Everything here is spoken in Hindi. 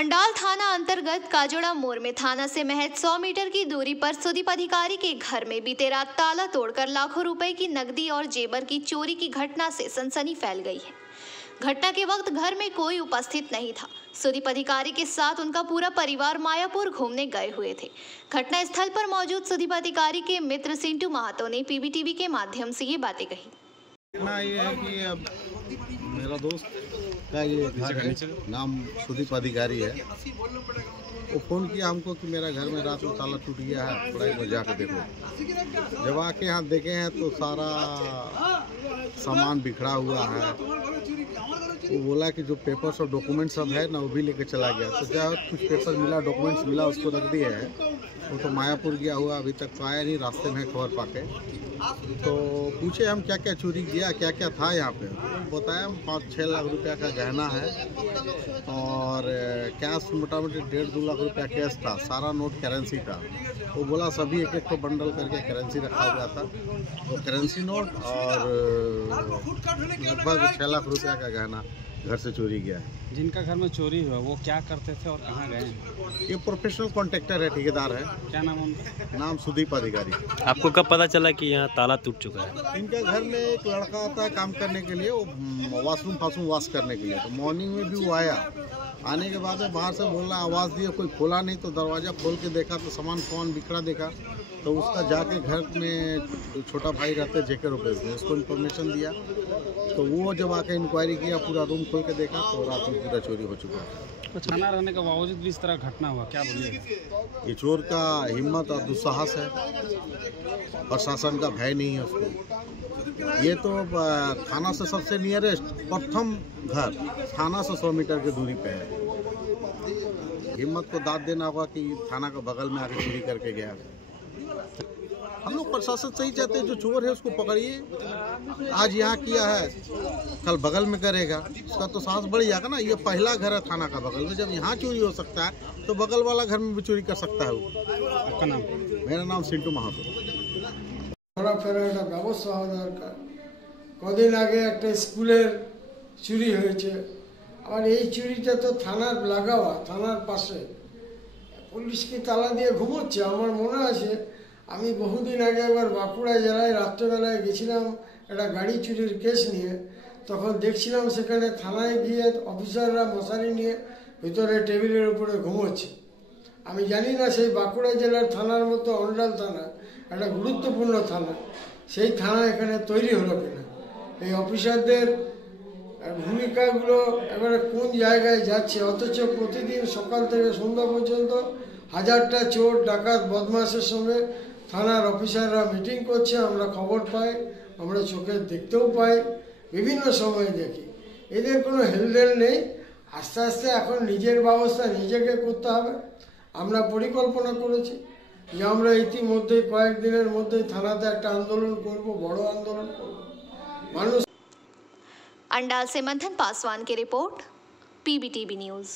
अंडाल थाना अंतर्गत काजोड़ा मोड़ में थाना से महज 100 मीटर की दूरी पर सुदीप अधिकारी के घर में बीते रात ताला तोड़कर लाखों रुपए की नकदी और जेवर की चोरी की घटना से सनसनी फैल गई है। घटना के वक्त घर में कोई उपस्थित नहीं था। सुदीप अधिकारी के साथ उनका पूरा परिवार मायापुर घूमने गए हुए थे। घटना स्थल पर मौजूद सुदीप अधिकारी के मित्र सिंटू महातो ने पीबीटीवी के माध्यम से ये बातें कही। ये है कि अब मेरा दोस्त का ये घर है, नाम सुदीप अधिकारी है। वो फ़ोन किया हमको कि मेरा घर में रात में ताला टूट गया है, थोड़ा एक जाके देखो। जब आके यहाँ देखे हैं तो सारा सामान बिखरा हुआ है। वो बोला कि जो पेपर्स और डॉक्यूमेंट्स सब है ना वो भी लेके चला गया। तो जब कुछ पेपर मिला, डॉक्यूमेंट्स मिला, उसको रख दिए है। वो तो मायापुर गया हुआ, अभी तक तो आया नहीं, रास्ते में खबर पाके। तो पूछे हम क्या क्या चोरी किया, क्या क्या था यहाँ पे। बताया 5-6 लाख रुपया का गहना है और कैश मोटा मोटी 1.5-2 लाख रुपया कैश था। सारा नोट करेंसी था। वो बोला सभी एक एक को बंडल करके करेंसी रखा हुआ था। तो करेंसी नोट और लगभग 6 लाख रुपया का गहना घर से चोरी गया है। जिनका घर में चोरी हुआ वो क्या करते थे और कहाँ गए? ये प्रोफेशनल कॉन्ट्रैक्टर है, ठेकेदार है। क्या नाम उनका? नाम सुदीप अधिकारी। आपको कब पता चला कि यहाँ ताला टूट चुका है? इनके घर में एक लड़का आता है काम करने के लिए, वो वाशरूम वॉश करने के लिए। तो मॉर्निंग में भी वो आया। आने के बाद में बाहर से बोलना आवाज़ दिया, कोई खोला नहीं। तो दरवाज़ा खोल के देखा तो सामान बिखरा देखा। तो उसका जाके घर में छोटा भाई रहते जेके रुपये में, उसको इन्फॉर्मेशन दिया। तो वो जब आके इंक्वायरी किया, पूरा रूम खोल के देखा तो रात में पूरा चोरी हो चुका है। तो थाना रहने के बावजूद भी इस तरह घटना हुआ, क्या बोलिए? ये चोर का हिम्मत और दुस्साहस है, प्रशासन का भय नहीं है उसको। ये तो थाना से सबसे नियरेस्ट प्रथम घर थाना से 100 मीटर की दूरी पे है। हिम्मत को दाद देना होगा कि थाना के बगल में आके चोरी करके गया। हम लोग प्रशासन से ही चाहते हैं जो चोर है उसको पकड़िए। आज यहाँ किया है, कल बगल में करेगा, उसका तो साहस बढ़ जाएगा ना। ये पहला घर है थाना का बगल में, जब यहाँ चोरी हो सकता है तो बगल वाला घर में भी चोरी कर सकता है वो। आपका नाम? मेरा नाम सिंटू महातो। ব্যবস্থা হওয়া দরকার। কদিন আগে একটা স্কুলের চুরি হয়েছে, আবার এই চুরিটা তো থানার লাগাওয়া, থানার পাশে। পুলিশ কি তালা দিয়ে ঘুমোচ্ছে? আমার মনে আছে আমি বহুদিন আগে একবার বাঁকুড়া জেলায় রাত্রেবেলায় গেছিলাম একটা গাড়ি চুরির কেস নিয়ে। তখন দেখছিলাম সেখানে থানায় গিয়ে অফিসাররা মশারি নিয়ে ভিতরে টেবিলের উপরে ঘুমোচ্ছে। আমি জানি না সেই বাঁকুড়া জেলার থানার মতো অন্ডাল থানা একটা গুরুত্বপূর্ণ থানা, সেই থানা এখানে তৈরি হলো কিনা। এই অফিসারদের ভূমিকাগুলো এবারে কোন জায়গায় যাচ্ছে? অথচ প্রতিদিন সকাল থেকে সন্ধ্যা পর্যন্ত হাজারটা চোর ডাকাত বদমাশের সঙ্গে থানার অফিসাররা মিটিং করছে। আমরা খবর পাই, আমরা চোখে দেখতেও পাই, বিভিন্ন সময় দেখি। এদের কোনো হেলদেল নেই। আস্তে আস্তে এখন নিজের ব্যবস্থা নিজেকে করতে হবে। আমরা পরিকল্পনা করেছি যে আমরা ইতিমধ্যেই কয়েকদিনের মধ্যেই থানাতে একটা আন্দোলন করব, বড় আন্দোলন করব। মানুষ अंडाल से मंथन पासवान की रिपोर्ट, पीबीटीवी न्यूज़।